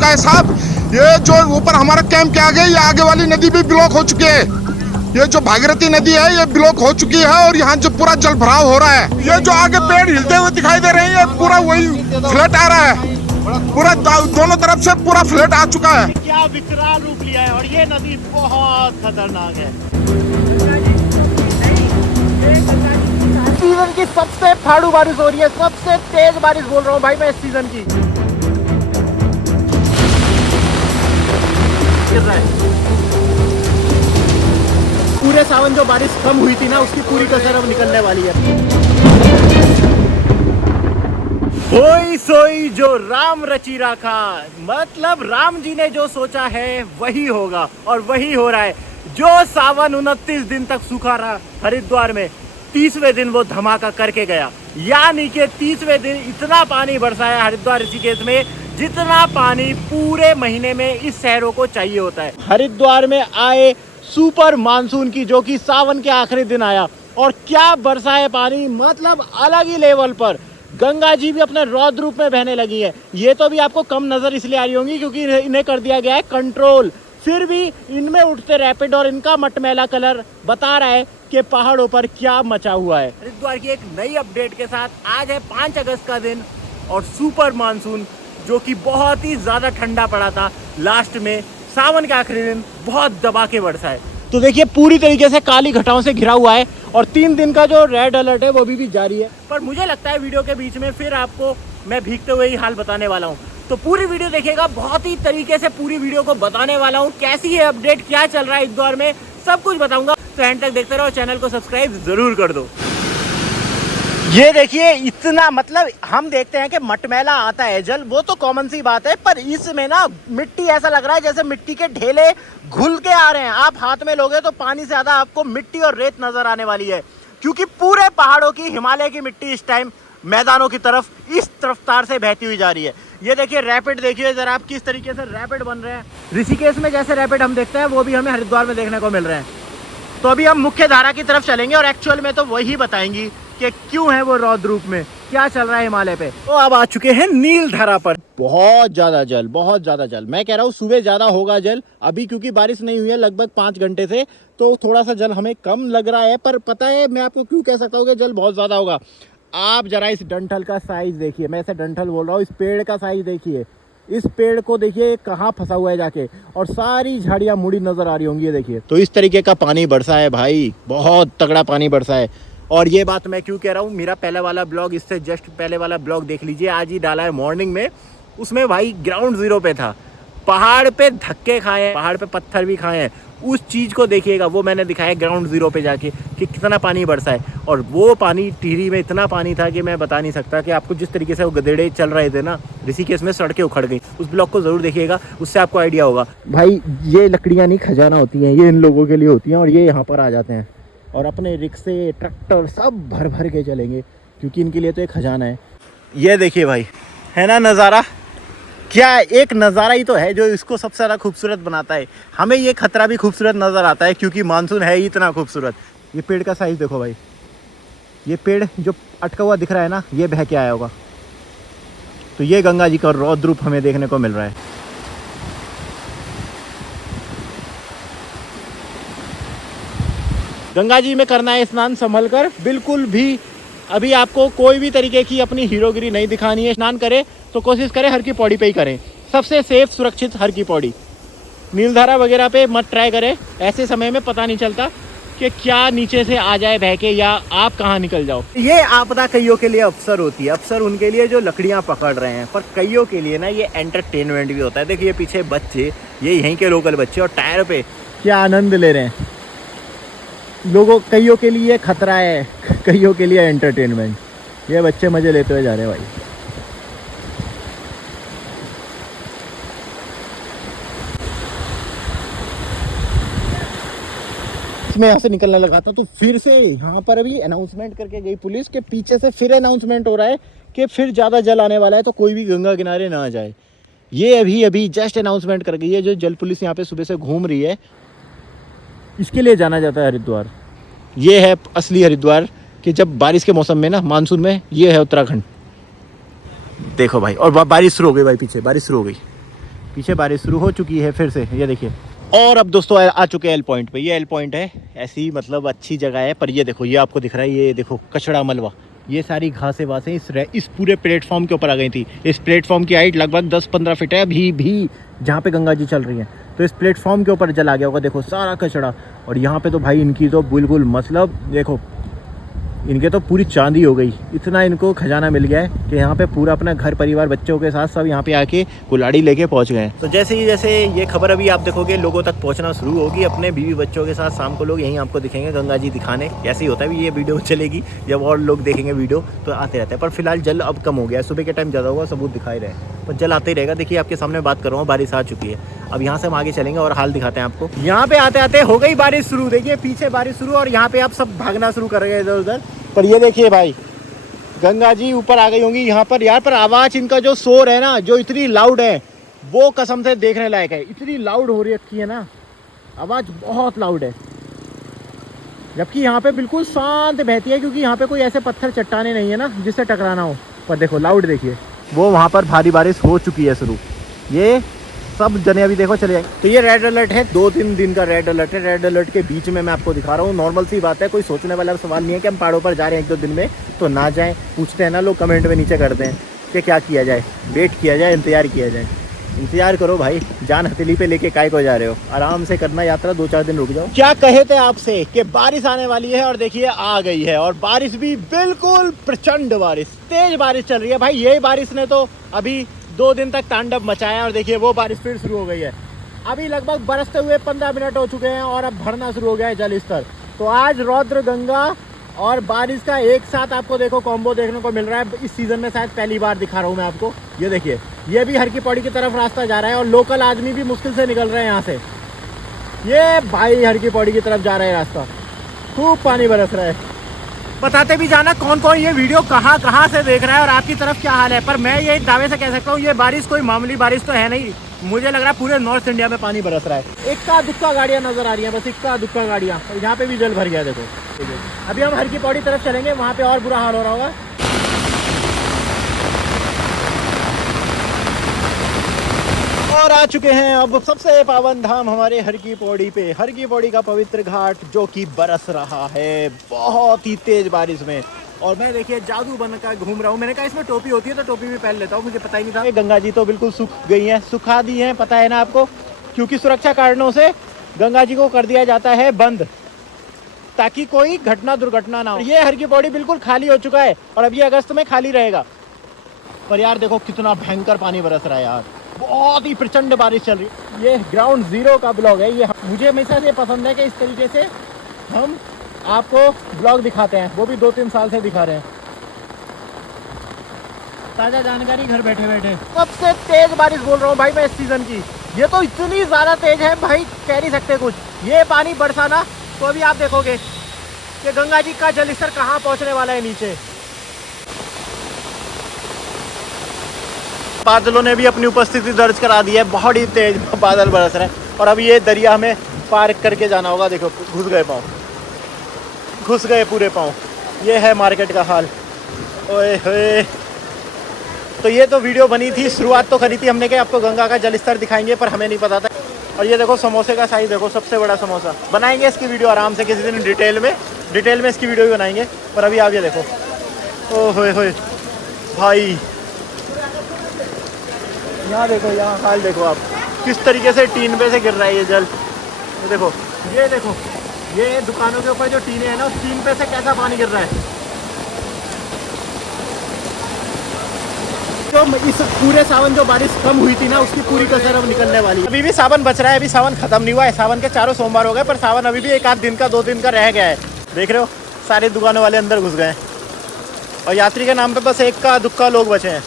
चुका है साहब। ये जो ऊपर हमारा कैंप के आगे, ये आगे वाली नदी भी ब्लॉक हो चुकी है। ये जो भागीरथी नदी है ये ब्लॉक हो चुकी है और यहाँ जो पूरा जल भराव हो रहा है। ये जो आगे पेड़ हिलते हुए दिखाई दे रहे हैं, ये पूरा वही फ्लड आ रहा है। पूरा दोनों तरफ से पूरा फ्लड आ चुका है। क्या विकराल रूप लिया है और ये नदी बहुत खतरनाक है। सीजन की सबसे फाड़ू बारिश हो रही है, सबसे तेज बारिश बोल रहा हूँ भाई मैं इस सीजन की। पूरे सावन जो बारिश कम हुई थी ना, उसकी पूरी कसर अब निकलने वाली है। होई सोई जो राम रची राखा, मतलब राम जी ने जो सोचा है वही होगा और वही हो रहा है। जो सावन 29 दिन तक सूखा रहा हरिद्वार में, 30वें दिन वो धमाका करके गया। यानी कि 30वें दिन इतना पानी बरसाया हरिद्वार ऋषिकेश में जितना पानी पूरे महीने में इस शहरों को चाहिए होता है। हरिद्वार में आए सुपर मानसून की, जो कि सावन के आखिरी दिन आया, और क्या बरसा है पानी, मतलब अलग ही लेवल पर। गंगा जी भी अपने रौद्र रूप में बहने लगी है। ये तो भी आपको कम नजर इसलिए आ रही होंगी क्योंकि इन्हें कर दिया गया है कंट्रोल। फिर भी इनमें उठते रैपिड और इनका मटमैला कलर बता रहा है कि पहाड़ों पर क्या मचा हुआ है। हरिद्वार की एक नई अपडेट के साथ आज है 5 अगस्त का दिन और सुपर मानसून, जो कि बहुत ही ज्यादा ठंडा पड़ा था लास्ट में, सावन के आखिरी दिन बहुत दबा के बरसा है। तो देखिए पूरी तरीके से काली घटाओं से घिरा हुआ है और 3 दिन का जो रेड अलर्ट है वो भी जारी है। पर मुझे लगता है वीडियो के बीच में फिर आपको मैं भीगते हुए ही हाल बताने वाला हूँ, तो पूरी वीडियो देखिएगा। बहुत ही तरीके से पूरी वीडियो को बताने वाला हूँ, कैसी है अपडेट, क्या चल रहा है हरिद्वार में, सब कुछ बताऊंगा। तो एंड तक देखते रहो, चैनल को सब्सक्राइब जरूर कर दो। ये देखिए इतना, मतलब हम देखते हैं कि मटमैला आता है जल, वो तो कॉमन सी बात है, पर इसमें ना मिट्टी ऐसा लग रहा है जैसे मिट्टी के ढेले घुल के आ रहे हैं। आप हाथ में लोगे तो पानी से ज्यादा आपको मिट्टी और रेत नजर आने वाली है, क्योंकि पूरे पहाड़ों की, हिमालय की मिट्टी इस टाइम मैदानों की तरफ इस रफ्तार से बहती हुई जा रही है। ये देखिए रैपिड, देखिए जरा आप किस तरीके से रैपिड बन रहे हैं। ऋषिकेश में जैसे रैपिड हम देखते हैं वो भी हमें हरिद्वार में देखने को मिल रहे हैं। तो अभी हम मुख्य धारा की तरफ चलेंगे और एक्चुअल में तो वही बताएंगी कि क्यों है वो रौद्र रूप में, क्या चल रहा है हिमालय पे। तो अब आ चुके हैं नील धारा पर। बहुत ज्यादा जल, बहुत ज्यादा जल। मैं कह रहा हूँ सुबह ज्यादा होगा जल, अभी क्योंकि बारिश नहीं हुई है लगभग 5 घंटे से, तो थोड़ा सा जल हमें कम लग रहा है। पर पता है मैं आपको क्यों कह सकता हूँ कि जल बहुत ज्यादा होगा। आप जरा इस डंठल का साइज देखिए, मैं इसे डंठल बोल रहा हूँ, इस पेड़ का साइज देखिए, इस पेड़ को देखिए कहाँ फंसा हुआ है जाके, और सारी झाड़ियाँ मुड़ी नजर आ रही होंगी। ये देखिए, तो इस तरीके का पानी बरसा है भाई, बहुत तगड़ा पानी बरसा है। और ये बात मैं क्यों कह रहा हूँ, मेरा पहले वाला ब्लॉग, इससे जस्ट पहले वाला ब्लॉग देख लीजिए, आज ही डाला है मॉर्निंग में। उसमें भाई ग्राउंड जीरो पे था, पहाड़ पे धक्के खाए हैं, पहाड़ पे पत्थर भी खाए हैं। उस चीज़ को देखिएगा, वो मैंने दिखाया ग्राउंड जीरो पे जाके कि कितना पानी बरसा है। और वो पानी टिहरी में इतना पानी था कि मैं बता नहीं सकता कि आपको। जिस तरीके से वो गधेड़े चल रहे थे ना ऋषिकेश में, सड़कें उखड़ गई। उस ब्लॉग को जरूर देखिएगा, उससे आपको आइडिया होगा। भाई ये लकड़ियाँ नहीं खजाना होती हैं, ये इन लोगों के लिए होती हैं, और ये यहाँ पर आ जाते हैं और अपने रिक्शे ट्रैक्टर सब भर भर के चलेंगे, क्योंकि इनके लिए तो एक खजाना है। ये देखिए भाई, है ना नज़ारा, क्या एक नज़ारा ही तो है जो इसको सबसे ज़्यादा खूबसूरत बनाता है। हमें ये खतरा भी खूबसूरत नज़र आता है क्योंकि मानसून है ही इतना खूबसूरत। ये पेड़ का साइज़ देखो भाई, ये पेड़ जो अटका हुआ दिख रहा है ना, ये बह के आया होगा। तो ये गंगा जी का रौद्र रूप हमें देखने को मिल रहा है। गंगा जी में करना है स्नान संभल कर, बिल्कुल भी अभी आपको कोई भी तरीके की अपनी हीरोगिरी नहीं दिखानी है। स्नान करें तो कोशिश करें हर की पौड़ी पे ही करें, सबसे सेफ सुरक्षित हर की पौड़ी। नीलधारा वगैरह पे मत ट्राई करें, ऐसे समय में पता नहीं चलता कि क्या नीचे से आ जाए बह के या आप कहाँ निकल जाओ। ये आपदा कईयों के लिए अवसर होती है, अवसर उनके लिए जो लकड़ियाँ पकड़ रहे हैं, पर कईयों के लिए ना ये एंटरटेनमेंट भी होता है। देखिए पीछे बच्चे, ये यहीं के लोकल बच्चे, और टायर पे क्या आनंद ले रहे हैं। लोगों, कईयों के लिए खतरा है, कईयों के लिए एंटरटेनमेंट। ये बच्चे मजे लेते हुए जा रहे हैं भाई। मैं यहाँ से निकलने लगा था तो फिर से यहाँ पर अभी अनाउंसमेंट करके गई पुलिस के, पीछे से फिर अनाउंसमेंट हो रहा है कि फिर ज़्यादा जल आने वाला है, तो कोई भी गंगा किनारे ना आ जाए। ये अभी जस्ट अनाउंसमेंट कर गई है। जो जल पुलिस यहाँ पे सुबह से घूम रही है, इसके लिए जाना जाता है हरिद्वार। ये है असली हरिद्वार कि जब बारिश के मौसम में ना, मानसून में, ये है उत्तराखंड। देखो भाई, और बारिश शुरू हो गई भाई, पीछे बारिश शुरू हो गई। पीछे बारिश शुरू हो चुकी है फिर से, ये देखिए। और अब दोस्तों आ चुके हैं एल पॉइंट पे। ये एल पॉइंट है, ऐसी मतलब अच्छी जगह है, पर ये देखो, ये आपको दिख रहा है, ये देखो कचड़ा मलबा, ये सारी घासें वासें इस पूरे प्लेटफॉर्म के ऊपर आ गई थी। इस प्लेटफॉर्म की हाइट लगभग 10-15 फीट है अभी भी, जहाँ पे गंगा जी चल रही हैं। तो इस प्लेटफॉर्म के ऊपर जल आ गया होगा, देखो सारा कचड़ा। और यहाँ पे तो भाई इनकी तो बिल्कुल मतलब देखो, इनके तो पूरी चांदी हो गई। इतना इनको खजाना मिल गया है कि यहाँ पे पूरा अपना घर परिवार बच्चों के साथ सब यहाँ पे आके कुल्हाड़ी लेके पहुँच गए हैं। तो जैसे ये खबर अभी आप देखोगे लोगों तक पहुँचना शुरू होगी, अपने बीवी बच्चों के साथ शाम को लोग यहीं आपको दिखेंगे गंगा जी दिखाने। ऐसे ही होता है, ये वीडियो चलेगी जब और लोग देखेंगे वीडियो तो आते रहते हैं। पर फिलहाल जल अब कम हो गया है, सुबह के टाइम ज़्यादा होगा, सबूत दिखाई रहे, पर जल आते ही रहेगा। देखिए आपके सामने बात कर रहा हूँ, बारिश आ चुकी है। अब यहाँ से हम आगे चलेंगे और हाल दिखाते हैं आपको। यहाँ पे आते आते हो गई बारिश शुरू, देखिए पीछे बारिश शुरू, और यहाँ पे आप सब भागना शुरू कर गए इधर उधर। पर ये देखिए भाई, गंगा जी ऊपर आ गई होंगी यहाँ पर यार। पर आवाज़ इनका जो शोर है ना, जो इतनी लाउड है, वो कसम से देखने लायक है। इतनी लाउड हो रखी है ना, आवाज़ बहुत लाउड है। जबकि यहाँ पे बिल्कुल शांत बहती है, क्योंकि यहाँ पे कोई ऐसे पत्थर चट्टाने नहीं है ना जिससे टकराना हो। पर देखो लाउड देखिए, वो वहाँ पर भारी बारिश हो चुकी है शुरू। ये सब जने अभी देखो चले जाएंगे। तो ये रेड अलर्ट है, 2-3 दिन का रेड अलर्ट है। रेड अलर्ट के बीच में मैं आपको दिखा रहा हूँ, नॉर्मल सी बात है, कोई सोचने वाला सवाल नहीं है कि हम पहाड़ों पर जा रहे हैं 1-2 दिन में तो ना जाएं। पूछते हैं ना लोग, कमेंट में नीचे करते हैं कि क्या किया जाए, वेट किया जाए, इंतजार किया जाए। इंतजार करो भाई, जान हथेली पे लेके काय को जा रहे हो, आराम से करना यात्रा, 2-4 दिन रुक जाओ। क्या कहे थे आपसे कि बारिश आने वाली है, और देखिए आ गई है। और बारिश भी बिल्कुल प्रचंड बारिश, तेज बारिश चल रही है भाई। यही बारिश ने तो अभी 2 दिन तक तांडव मचाया, और देखिए वो बारिश फिर शुरू हो गई है। अभी लगभग बरसते हुए 15 मिनट हो चुके हैं और अब भरना शुरू हो गया है जल स्तर। तो आज रौद्र गंगा और बारिश का एक साथ आपको देखो कॉम्बो देखने को मिल रहा है। इस सीजन में शायद पहली बार दिखा रहा हूँ मैं आपको। ये देखिए, ये भी हर की पौड़ी की तरफ रास्ता जा रहा है, और लोकल आदमी भी मुश्किल से निकल रहे हैं यहाँ से। ये भाई हर की पौड़ी की तरफ जा रहा है रास्ता, खूब पानी बरस रहा है। बताते भी जाना कौन कौन ये वीडियो कहाँ से देख रहा है और आपकी तरफ क्या हाल है। पर मैं ये दावे से कह सकता हूँ, ये बारिश कोई मामूली बारिश तो है नहीं। मुझे लग रहा है पूरे नॉर्थ इंडिया में पानी बरस रहा है। इक्का दुक्का गाड़ियाँ नजर आ रही हैं, बस इक्का दुक्का गाड़ियाँ। यहाँ पे भी जल भर गया देखो। अभी हम हर की पौड़ी तरफ चलेंगे, वहाँ पे और बुरा हाल हो रहा होगा। और आ चुके हैं अब सबसे पावन धाम हमारे हर की पौड़ी पे, हर की पौड़ी का पवित्र घाट, जो कि बरस रहा है बहुत ही तेज बारिश में। और मैं देखिए जादू बनकर घूम रहा हूँ। मैंने कहा इसमें टोपी होती है तो टोपी भी पहन लेता हूँ, मुझे पता ही नहीं था। गंगा जी तो बिल्कुल सूख गई हैं, सुखा दी हैं, पता है ना आपको, क्योंकि सुरक्षा कारणों से गंगा जी को कर दिया जाता है बंद, ताकि कोई घटना दुर्घटना ना हो। ये हर की पौड़ी बिल्कुल खाली हो चुका है, और अब ये अगस्त में खाली रहेगा। पर यार देखो कितना भयंकर पानी बरस रहा है यार, बहुत ही प्रचंड बारिश चल रही है। ये ग्राउंड जीरो का ब्लॉग है। ये मुझे हमेशा से पसंद है कि इस तरीके से हम आपको ब्लॉग दिखाते हैं, वो भी 2-3 साल से दिखा रहे हैं। ताज़ा जानकारी घर बैठे बैठे। सबसे तेज बारिश बोल रहा हूँ भाई मैं इस सीजन की। ये तो इतनी ज़्यादा तेज है भाई, कह नहीं सकते कुछ। ये पानी बरसाना तो अभी आप देखोगे कि गंगा जी का जल स्तर कहाँ पहुँचने वाला है नीचे। बादलों ने भी अपनी उपस्थिति दर्ज करा दी है, बहुत ही तेज बादल बरस रहे हैं। और अब ये दरिया में पार करके जाना होगा। देखो घुस गए पाँव, घुस गए पूरे पाँव। ये है मार्केट का हाल। ओए होए, तो ये तो वीडियो बनी थी, शुरुआत तो करी थी हमने कि आपको गंगा का जल स्तर दिखाएंगे, पर हमें नहीं पता था। और ये देखो समोसे का साइज देखो, सबसे बड़ा समोसा। बनाएंगे इसकी वीडियो आराम से किसी दिन डिटेल में इसकी वीडियो भी बनाएंगे। पर अभी आप ये देखो, ओ होए होए भाई, यहाँ देखो, यहाँ हाल देखो आप, किस तरीके से टीन पे से गिर रहा है ये जल। ये देखो ये दुकानों के ऊपर जो टीने हैं ना, उस टीन पे से कैसा पानी गिर रहा है। तो इस पूरे सावन जो बारिश कम हुई थी ना, उसकी पूरी कसर अब निकलने वाली है। अभी भी सावन बच रहा है, अभी सावन खत्म नहीं हुआ है। सावन के 4 सोमवार हो गए, पर सावन अभी भी 1 आध दिन का 2 दिन का रह गया है। देख रहे हो सारे दुकानों वाले अंदर घुस गए हैं, और यात्री के नाम पे बस इक्का दुक्का लोग बचे हैं।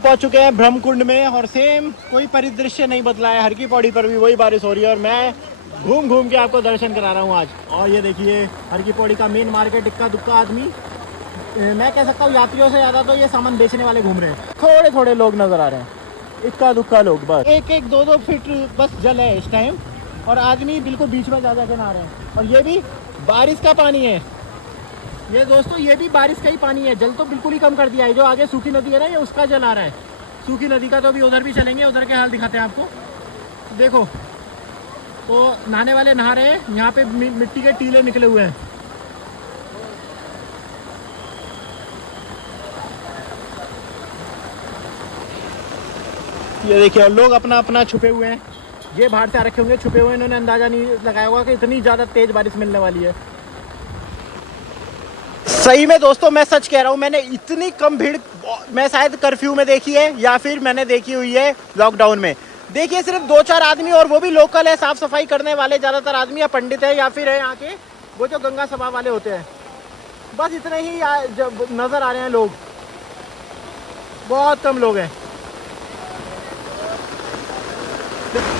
पहुंच चुके हैं ब्रह्मकुंड में, और सेम कोई परिदृश्य नहीं बदला है। हर की पौड़ी पर भी वही बारिश हो रही है, और मैं घूम घूम के आपको दर्शन करा रहा हूँ आज। और ये देखिए हर की पौड़ी का मेन मार्केट, इक्का दुक्का आदमी, मैं कह सकता हूँ यात्रियों से ज़्यादा तो ये सामान बेचने वाले घूम रहे हैं। थोड़े थोड़े लोग नज़र आ रहे हैं, इक्का दुक्का लोग, बस 1-2 फीट बस जल है इस टाइम, और आदमी बिल्कुल बीच में जा के नहा रहे हैं। और ये भी बारिश का पानी है, ये दोस्तों ये भी बारिश का ही पानी है, जल तो बिल्कुल ही कम कर दिया है। जो आगे सूखी नदी है ना, ये उसका जल आ रहा है सूखी नदी का। तो अभी उधर भी चलेंगे, उधर के हाल दिखाते हैं आपको। देखो तो नहाने वाले नहा रहे हैं, यहाँ पे मिट्टी के टीले निकले हुए हैं। ये देखिए, और लोग अपना अपना छुपे हुए हैं। ये बाहर से आ रखे होंगे छुपे हुए, इन्होंने अंदाजा नहीं लगाया होगा कि इतनी ज़्यादा तेज़ बारिश मिलने वाली है। सही में दोस्तों मैं सच कह रहा हूँ, मैंने इतनी कम भीड़ मैं शायद कर्फ्यू में देखी है या फिर मैंने देखी हुई है लॉकडाउन में। देखिए सिर्फ 2-4 आदमी, और वो भी लोकल है, साफ सफाई करने वाले ज़्यादातर आदमी, या पंडित है या फिर है यहाँ के वो जो गंगा सभा वाले होते हैं। बस इतने ही जब नज़र आ रहे हैं लोग, बहुत कम लोग हैं।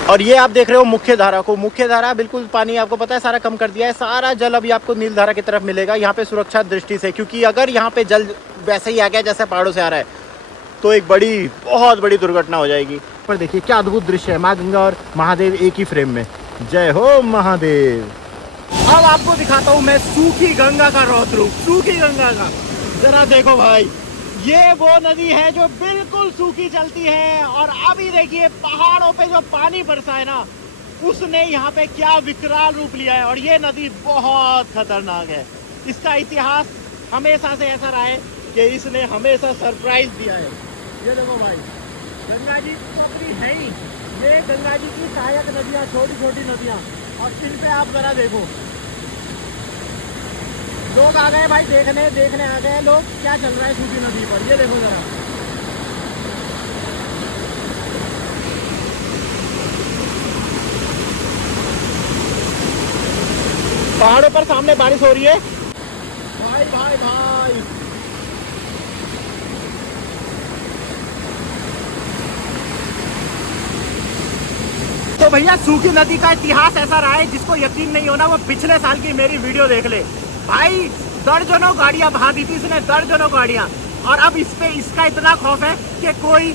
और ये आप देख रहे हो मुख्य धारा को, मुख्य धारा बिल्कुल पानी आपको पता है सारा कम कर दिया है। सारा जल अभी आपको नील धारा की तरफ मिलेगा यहाँ पे सुरक्षा दृष्टि से, क्योंकि अगर यहाँ पे जल वैसे ही आ गया जैसे पहाड़ों से आ रहा है तो एक बहुत बड़ी दुर्घटना हो जाएगी। पर देखिए क्या अद्भुत दृश्य है, माँ गंगा और महादेव एक ही फ्रेम में। जय हो महादेव। अब आपको दिखाता हूँ मैं सूखी गंगा का रौद्र रूप, सूखी गंगा का। जरा देखो भाई, ये वो नदी है जो बिल्कुल सूखी चलती है, और अभी देखिए पहाड़ों पे जो पानी बरसा है ना, उसने यहाँ पे क्या विकराल रूप लिया है। और ये नदी बहुत खतरनाक है। इसका इतिहास हमेशा से ऐसा रहा है कि इसने हमेशा सरप्राइज दिया है। ये देखो भाई, गंगा जी तो अपनी है ही, ये गंगा जी की सहायक नदियाँ, छोटी छोटी नदियाँ, और इन पे आप जरा देखो, लोग आ गए भाई देखने आ गए लोग क्या चल रहा है सूखी नदी पर। ये देखो जरा, पहाड़ों पर सामने बारिश हो रही है भाई भाई भाई। तो भैया सूखी नदी का इतिहास ऐसा रहा है, जिसको यकीन नहीं होना वो पिछले साल की मेरी वीडियो देख ले भाई। दर्जनों गाड़ियां बहा दी थी इसने, दर्जनों गाड़ियां। और अब इस पे इसका इतना खौफ है कि कोई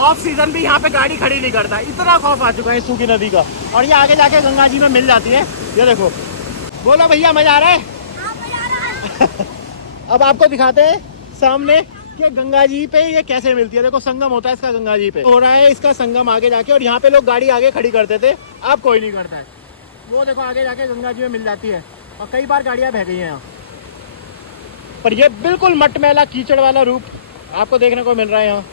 ऑफ सीजन भी यहाँ पे गाड़ी खड़ी नहीं करता, इतना खौफ आ चुका है सूखी नदी का। और ये आगे जाके गंगा जी में मिल जाती है। ये देखो, बोलो भैया मजा आ रहा है? अब आपको दिखाते हैं सामने कि गंगा जी पे ये कैसे मिलती है। देखो संगम होता है इसका गंगा जी पे, हो रहा है इसका संगम आगे जाके, और यहाँ पे लोग गाड़ी आगे खड़ी करते थे, अब कोई नहीं करता है। वो देखो आगे जाके गंगा जी में मिल जाती है, और कई बार गाड़ियाँ बह गई हैं यहाँ पर। ये बिल्कुल मटमैला कीचड़ वाला रूप आपको देखने को मिल रहा है यहाँ।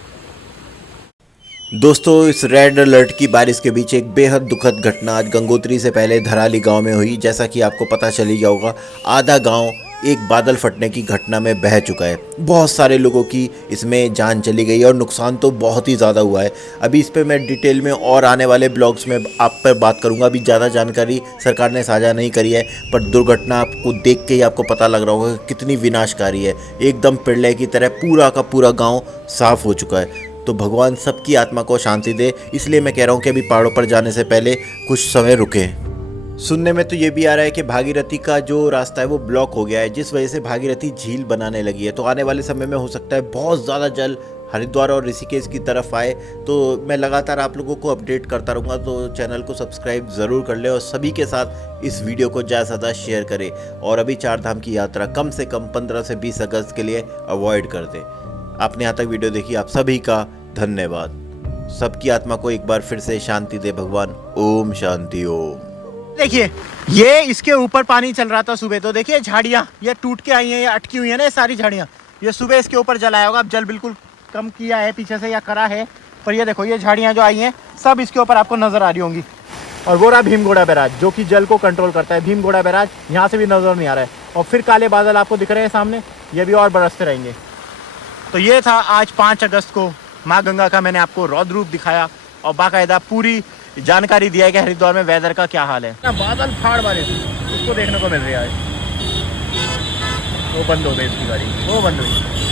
दोस्तों, इस रेड अलर्ट की बारिश के बीच एक बेहद दुखद घटना आज गंगोत्री से पहले धराली गांव में हुई। जैसा कि आपको पता चल ही गया होगा, आधा गांव एक बादल फटने की घटना में बह चुका है। बहुत सारे लोगों की इसमें जान चली गई और नुकसान तो बहुत ही ज़्यादा हुआ है। अभी इस पे मैं डिटेल में और आने वाले ब्लॉग्स में आप पर बात करूंगा। अभी ज़्यादा जानकारी सरकार ने साझा नहीं करी है, पर दुर्घटना आपको देख के ही आपको पता लग रहा होगा कितनी विनाशकारी है। एकदम प्रलय की तरह पूरा का पूरा गाँव साफ हो चुका है। तो भगवान सबकी आत्मा को शांति दे, इसलिए मैं कह रहा हूँ कि अभी पहाड़ों पर जाने से पहले कुछ समय रुकें। सुनने में तो ये भी आ रहा है कि भागीरथी का जो रास्ता है वो ब्लॉक हो गया है, जिस वजह से भागीरथी झील बनाने लगी है। तो आने वाले समय में हो सकता है बहुत ज़्यादा जल हरिद्वार और ऋषिकेश की तरफ आए। तो मैं लगातार आप लोगों को अपडेट करता रहूँगा, तो चैनल को सब्सक्राइब ज़रूर कर ले और सभी के साथ इस वीडियो को ज़्यादा से ज़्यादा शेयर करें। और अभी 4 धाम की यात्रा कम से कम 15 से 20 अगस्त के लिए अवॉइड कर दें। आपने यहाँ तक वीडियो देखी, आप सभी का धन्यवाद। सबकी आत्मा को एक बार फिर से शांति दे भगवान। ओम शांति ओम। देखिए ये इसके ऊपर पानी चल रहा था सुबह, तो देखिए झाड़ियाँ ये टूट के आई हैं या अटकी हुई हैं ना, ये सारी झाड़ियाँ, ये सुबह इसके ऊपर जल आया होगा। अब जल बिल्कुल कम किया है पीछे से या करा है, पर ये देखो ये झाड़ियाँ जो आई हैं सब इसके ऊपर आपको नजर आ रही होंगी। और वो रहा भीमगोड़ा बैराज जो कि जल को कंट्रोल करता है। भीमगोड़ा बैराज यहाँ से भी नजर नहीं आ रहा है, और फिर काले बादल आपको दिख रहे हैं सामने, ये भी और बरसते रहेंगे। तो ये था आज 5 अगस्त को माँ गंगा का मैंने आपको रौद्र रूप दिखाया, और बाकायदा पूरी जानकारी दिया है कि हरिद्वार में वेदर का क्या हाल है। बादल फाड़ बारिश उसको देखने को मिल रहा है। वो बंद हो गई इसकी गाड़ी, वो बंद हुई।